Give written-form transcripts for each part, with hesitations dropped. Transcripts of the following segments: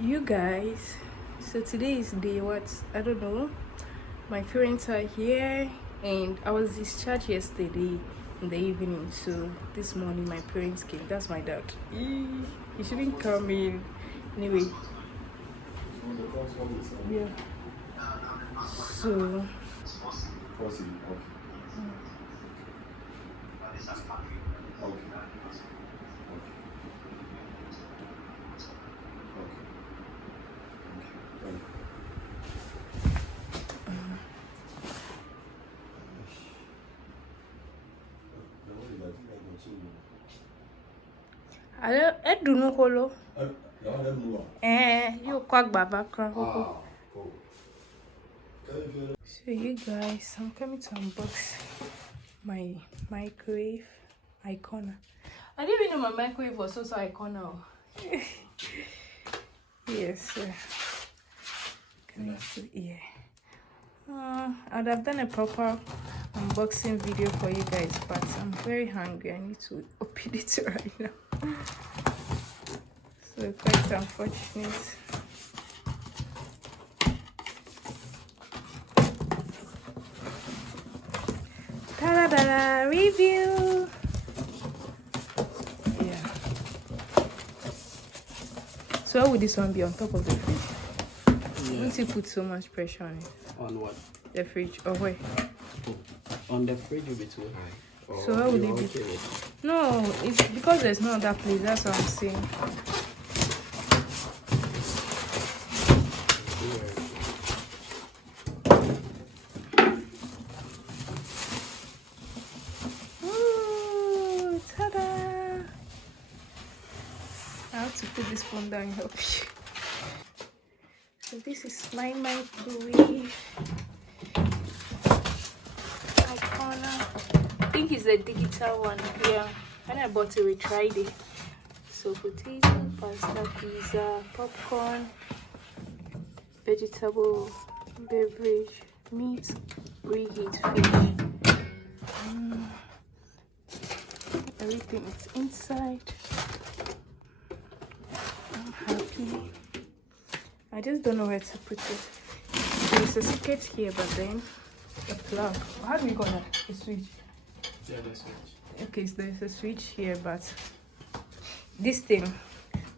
You guys, so today is day what? I don't know. My parents are here and I was discharged yesterday in the evening, so this morning my parents came. That's my dad. He shouldn't come in anyway. Yeah, so I don't know holo. You quack baba cry. So you guys, I'm coming to unbox my microwave icona. I didn't even know my microwave was also icona. Yes, sir. Can you see? Yeah. I'd have done a proper unboxing video for you guys, but I'm very hungry. I need to open it right now. So quite unfortunate. Ta-da-da-da! Review! Yeah. So how would this one be on top of the fridge? Yeah. Won't you put so much pressure on it? On what? The fridge. Oh, wait. On the fridge will be too high. So how would it be? Okay? No, it's because there's no other place. That's what I'm saying. Ooh, ta-da! I have to put this phone down and help you. So this is my microwave icona. I think it's the digital one. Yeah, when I bought it, we tried it. So potato, pasta, pizza, popcorn, vegetable, beverage, meat, reheat, fish. Everything is inside. I'm happy. I just don't know where to put it. There's a socket here, but then a plug. How do we call that? A switch? Yeah, the switch. Okay, so there's a switch here, but this thing,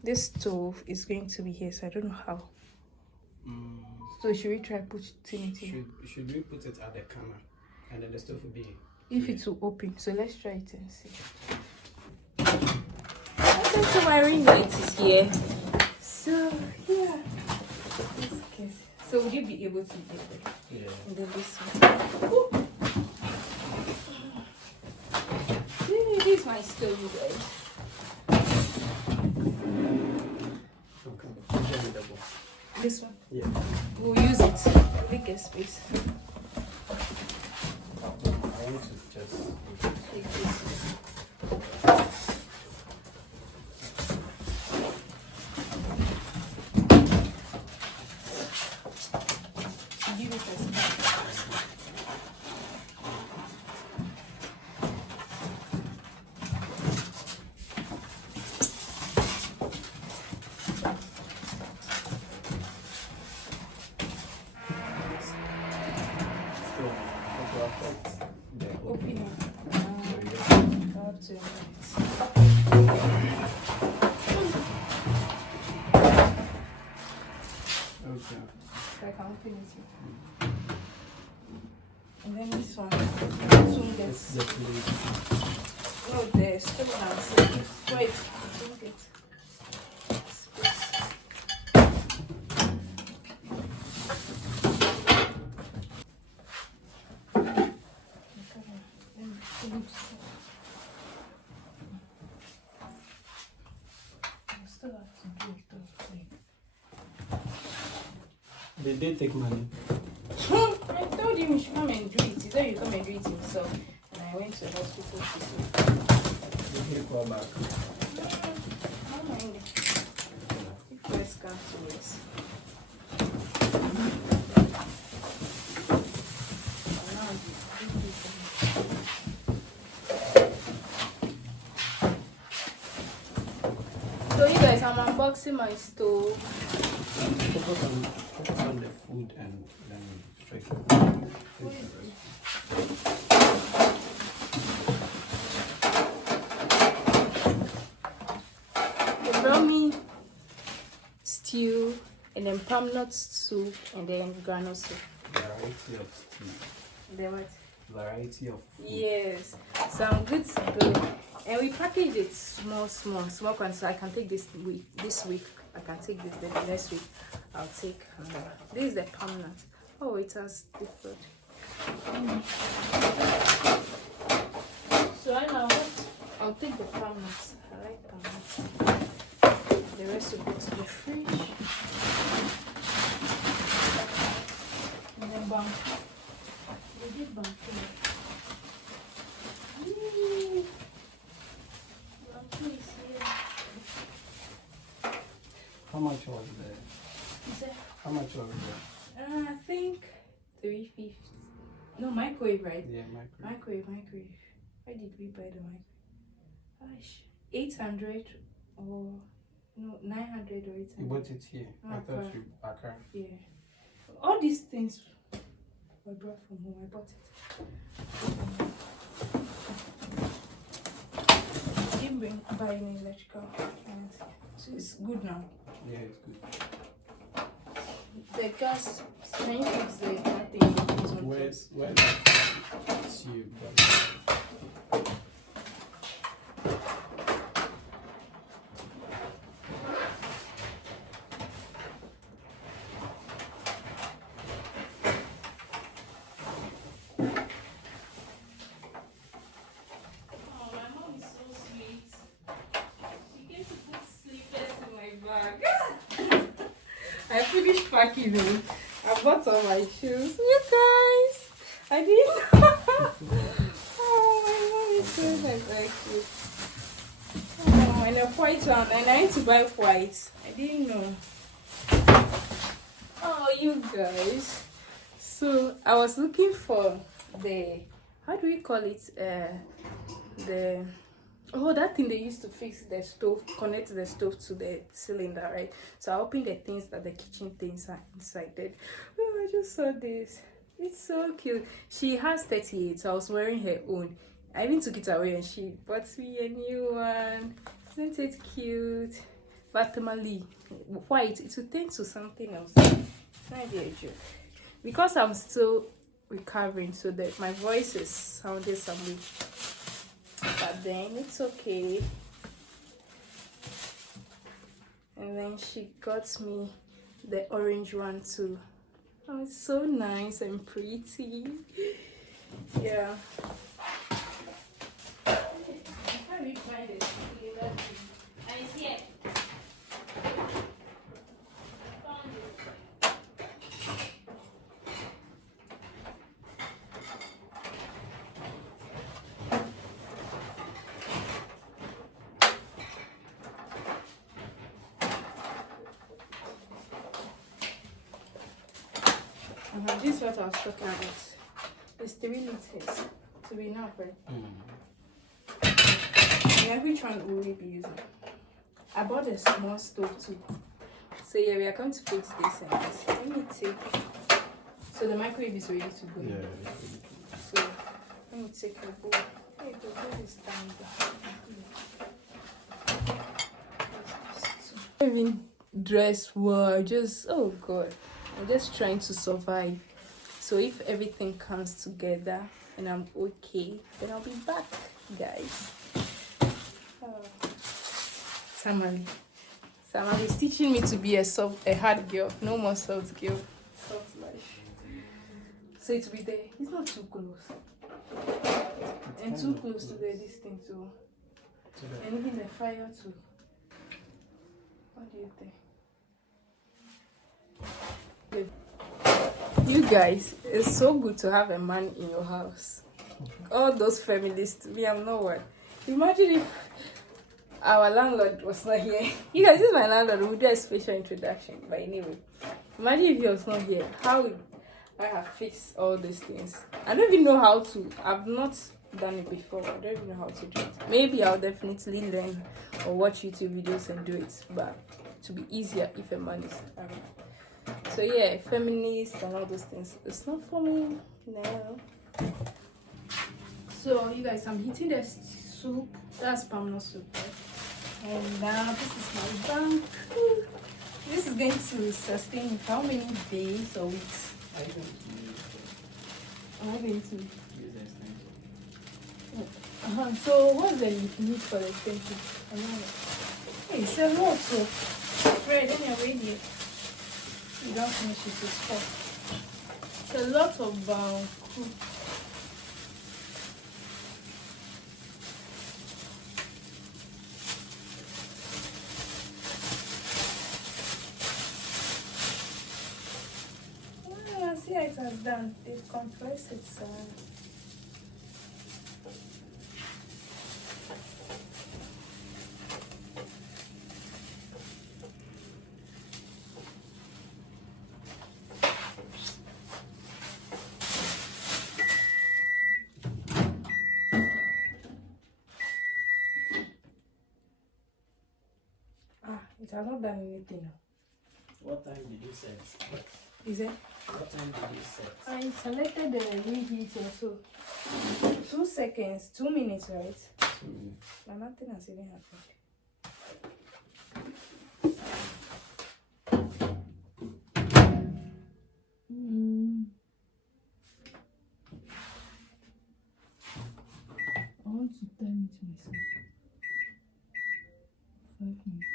this stove is going to be here, so I don't know how. So should we try putting it here? Should we put it at the corner and then the stove will be here? If it will open, so let's try it and see. Okay, so my ring light is here. So yeah. So would you be able to get it? Yeah. And then this one. This is my stove, you guys. Okay. This one? Yeah. We'll use it. Biggest space. I want to just Take this. Give it a spin. Open it. I have 2 minutes. Okay. So I can open it. And then this one. This one gets. Oh, there's still downstairs. Wait, I don't get space. Did they take money? I told him he should come and do it. He said he come and do it himself. And I went to the hospital to do it. Did he call back? I don't mind. If first come to us. So you guys, I'm unboxing my stove. Focus on the food and then straight. They brought me stew and then palm nut soup and then groundnut soup. Variety of food. The what? Variety of food. Yes. So I'm good to go. And we packaged it small quantity. So I can take this week. I can take this. Then the next week I'll take another. This is the palm nut. Oh, it has different. So I know what? I'll take the palm nuts. I like palm nuts. The rest will go to the fridge. And then bamboo. We did bamboo. Bamboo is here. How much was the? Is it? How much was the? I think 350. No, microwave, right? Yeah, Microwave. Why did we buy the microwave? Gosh, 800 or no 900 or 800. You bought it here. No, I thought Accra. you Accra. Yeah. All these things were brought from home. I bought it. I didn't buy any electrical appliance. So it's good now. Yeah, it's good. The gas, can you fix the nothing? Where's it's you? I finished packing them. I bought all my shoes. You guys, I didn't know. Oh, my mom is so like cute. Oh, and a white one. And I need to buy white. I didn't know. Oh, you guys. So I was looking for the, how do we call it? That thing they used to fix the stove, connect the stove to the cylinder, right? So I opened the things that the kitchen things are inside it. Oh, I just saw this. It's so cute. She has 38, so I was wearing her own. I even took it away and she bought me a new one. Isn't it cute? But tamale, white, it will turn to something else. It's not even a joke. Because I'm still recovering, so that my voice is sounding some way. But then it's okay. And then she got me the orange one too. Oh, it's so nice and pretty. Yeah. I can't really find it. And it's here. This is what I was talking about. It's 3 liters to be enough, right? Yeah, which one will we be using? I bought a small stove too. So yeah, we are going to fix this and this. Let me take. So the microwave is ready to go. Yeah. So let me take a bowl. Hey, the bowl is down there. Even dress well, just oh god. I'm just trying to survive. So if everything comes together and I'm okay, then I'll be back, guys. Oh. Tamale is teaching me to be a hard girl. No more soft girl. Soft life. So it will be there. It's not too close. And too close to this thing too. And even the fire too. What do you think? You guys, it's so good to have a man in your house. All those feminists, me, I'm not one. Imagine if our landlord was not here. You guys, this is my landlord. We'll do a special introduction. But anyway, imagine if he was not here. How would I have fixed all these things? I don't even know how to. I've not done it before. I don't even know how to do it. Maybe I'll definitely learn or watch YouTube videos and do it. But to be easier if a man is around. So yeah, feminist and all those things, it's not for me. No. So you guys, I'm heating the soup. That's palm nut soup, right? And now this is my bank. This is going to sustain how many days or weeks? Are you going to use Am I going to? use the extension? So what's the need for the extension? Hey, it's a lot. So Fred, then you're ready. You don't finish it with four. It's a lot of cook. See how it has done. They've compressed it. It has not done anything. What time did you set? Is it? What time did you set? I selected the reheat also. 2 seconds, 2 minutes, right? 2 minutes. But nothing has even happened. I want to time it myself. 5 minutes.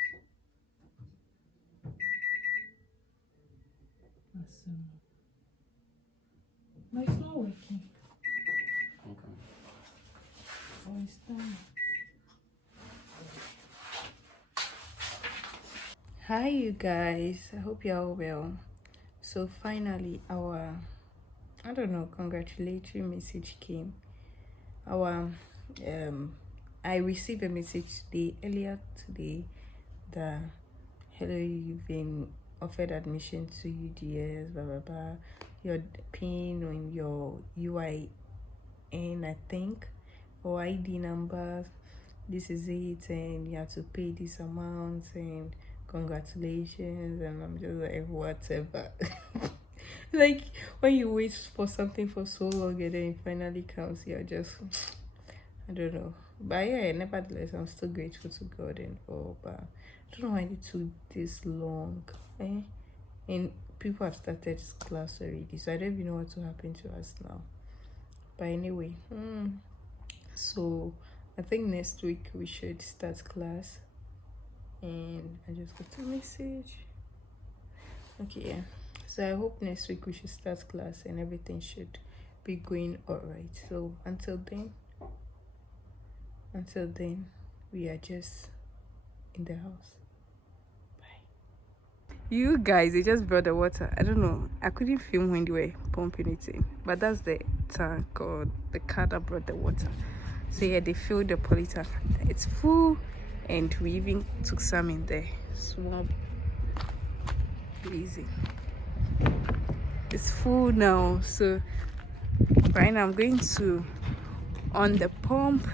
Awesome. No, it's not working. Okay. Oh, it's done. Hi, you guys. I hope you're all well. So finally, our congratulatory message came. I received a message earlier today that hello, you've been offered admission to UDS, blah blah blah. Your PIN on your UIN, I think, or ID number. This is it, and you have to pay this amount, and congratulations. And I'm just like, whatever. Like when you wait for something for so long and then it finally comes, you're just, I don't know. But yeah, nevertheless, I'm still grateful to God and all. But I don't know why it took this long. And people have started class already, so I don't even know what will happen to us now. But anyway, so I think next week we should start class. And I just got a message. Okay, yeah. So I hope next week we should start class and everything should be going alright. So until then, we are just in the house. Bye. You guys, they just brought the water. I don't know. I couldn't film when they were pumping it in, but that's the tank or the car that brought the water. So yeah, they filled the poly tank. It's full, and we even took some in there. Small, easy. It's full now, so right now I'm going to on the pump. I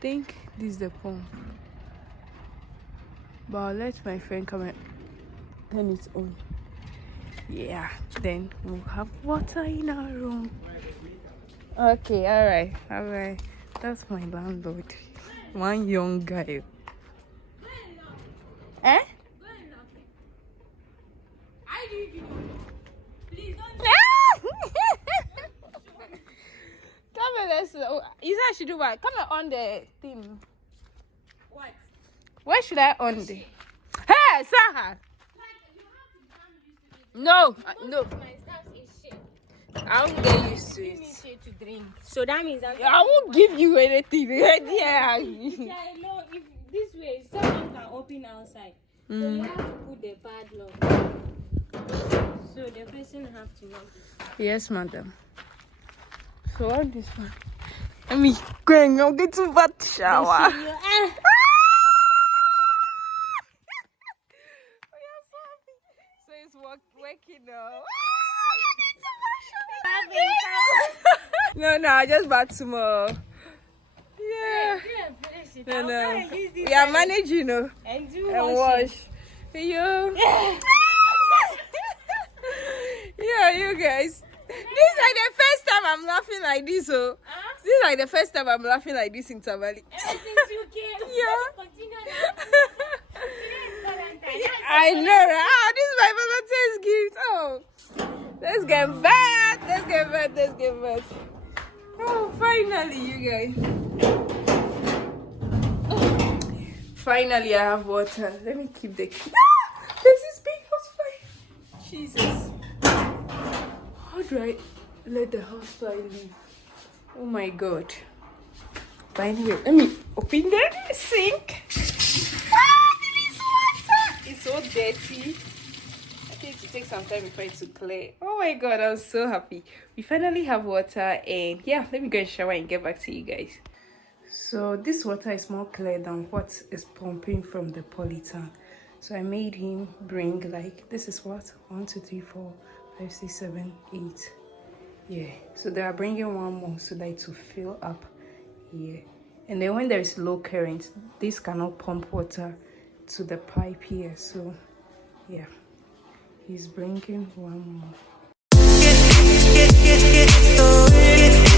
think this is the pump, but I'll let my friend come and turn it on. Yeah, then we'll have water in our room. Okay, all right. That's my landlord, one young guy. Eh? Come on, you said I should do what? Come on the thing. What? Where should I on the? Hey, Saha! No, no. I won't get used to it. To drink. So that means that I won't give you anything. Yeah. No, if this way someone can open outside. So you have to put the padlock. So the person have to lock it. Yes, madam. So what this one? Let me go and I'll get to bath shower. You, So it's working now. No, I just bath tomorrow. Yeah. it. No, I'll no. go and use this We are one managing, you know. and do And washing. wash. You. Yeah, you guys. This is like the first time I'm laughing like this, oh. Huh? This is like the first time I'm laughing like this in Tamale. Everything's okay. Yeah. Continue now. Today is Valentine's. I know, right? Oh, this is my Valentine's gift. Oh, let's get back. Let's get back. Let's get back. Oh, finally, you guys. Finally, I have water. Let me keep the key. Ah, there's this big house fire. Jesus. How do I let the house fire leave? Oh my God. But anyway, let me open the sink. Ah, there is water. It's so dirty. I think it will take some time before it to clear. Oh my God, I'm so happy. We finally have water, and yeah, let me go and shower and get back to you guys. So this water is more clear than what is pumping from the polytank. So I made him bring, like, this is what? 1, 2, 3, 4, 5, 6, 7, 8. Yeah, so they are bringing one more so that it will fill up here. And then when there is low current, this cannot pump water to the pipe here. So yeah, he's bringing one more.